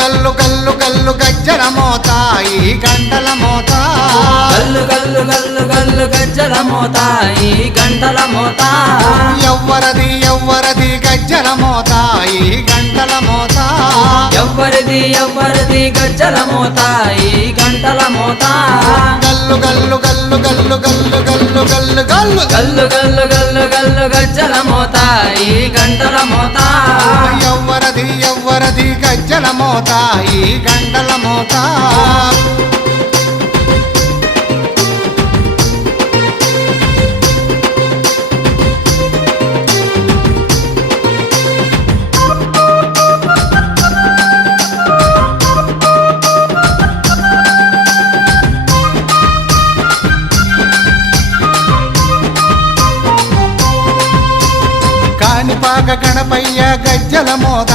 గల్లు గల్లు గల్లు గజ్జల మోత ఈ గంటల మోత గల్లు గల్లు గల్లు గల్లు గజ్జల మోత ఈ గంటల మోత ఎవ్వరది ఎవ్వరది గజ్జల మోత ఈ గంటల మోత ఎవ్వరిది ఎవ్వరిది గజ్జల మోత ఈ గంటల మోత గల్లు గల్లు గల్లు గల్లు గల్లు గల్లు గల్లు గల్లు గల్లు గల్లు గల్లు గల్లు గజ్జల మోత ఈ గంటల మోత ఎవ్వరది ఎవ్వరది గజ్జల మోత ఈ గంటల మోత కాణిపాక గణపయ్య గజ్జల మోత